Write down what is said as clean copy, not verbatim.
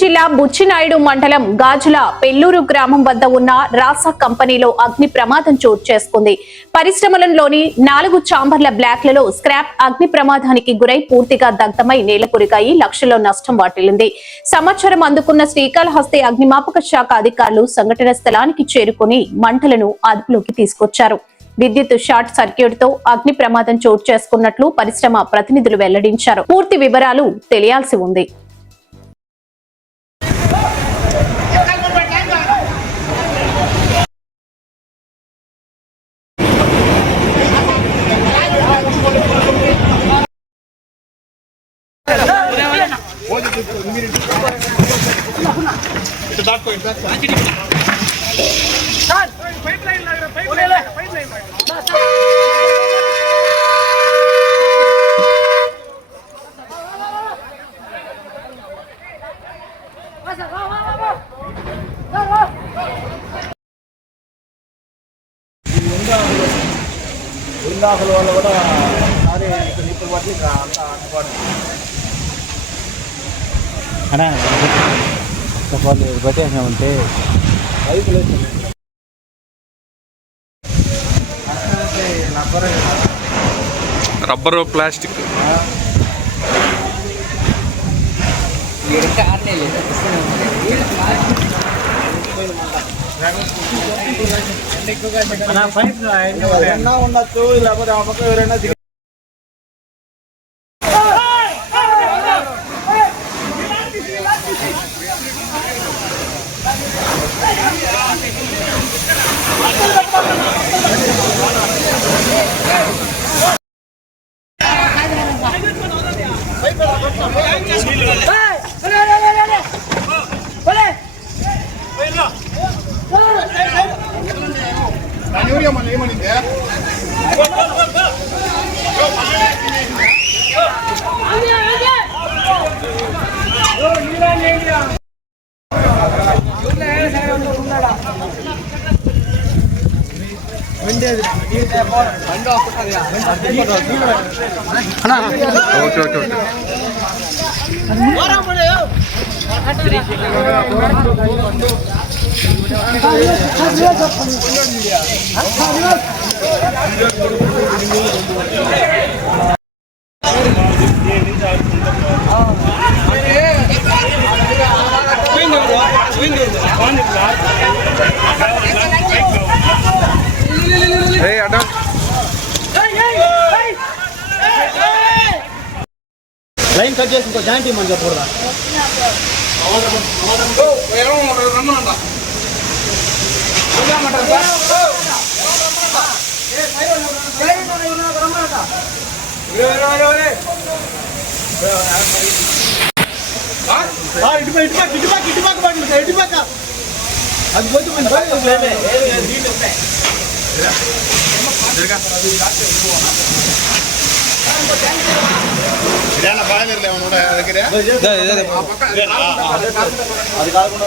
జిల్లా బుచ్చినాయుడు మండలం గాజుల పెల్లూరు గ్రామం వద్ద ఉన్న రాసా కంపెనీలో అగ్ని ప్రమాదం చోటు చేసుకుంది. పరిశ్రమలలోని 4 చాంబర్ల బ్లాక్లలో స్క్రాప్ అగ్ని ప్రమాదానికి గురై పూర్తిగా దగ్ధమై నేలకొరిగాయి. లక్షల్లో నష్టం వాటిల్లింది. సమాచారం అందుకున్న శ్రీకాళహస్తి అగ్నిమాపక శాఖ అధికారులు సంఘటన స్థలానికి చేరుకుని మంటలను అదుపులోకి తీసుకొచ్చారు. విద్యుత్ షార్ట్ సర్క్యూట్ తో అగ్ని ప్రమాదం చోటు చేసుకున్నట్లు పరిశ్రమ ప్రతినిధులు వెల్లడించారు. పూర్తి వివరాలు తెలియాల్సి ఉంది. ఇందాకల వల్ల కూడా ఇప్పుడు బట్టి అంత అందుబాటు బట్టి ఉంటే రబ్బరు ప్లాస్టిక్ ఉండొచ్చు లేకపోతే ఆ పక్క ఎవరైనా ఏమనిందే లైన్ కట్ చేసి ఇంకో జాయింట్ ఇవ్వమని చెప్పకూడదా? ఇటుపక్క అది పోతుంది. బాయిలర్లు ఏమన్నా దగ్గర అది కాకుండా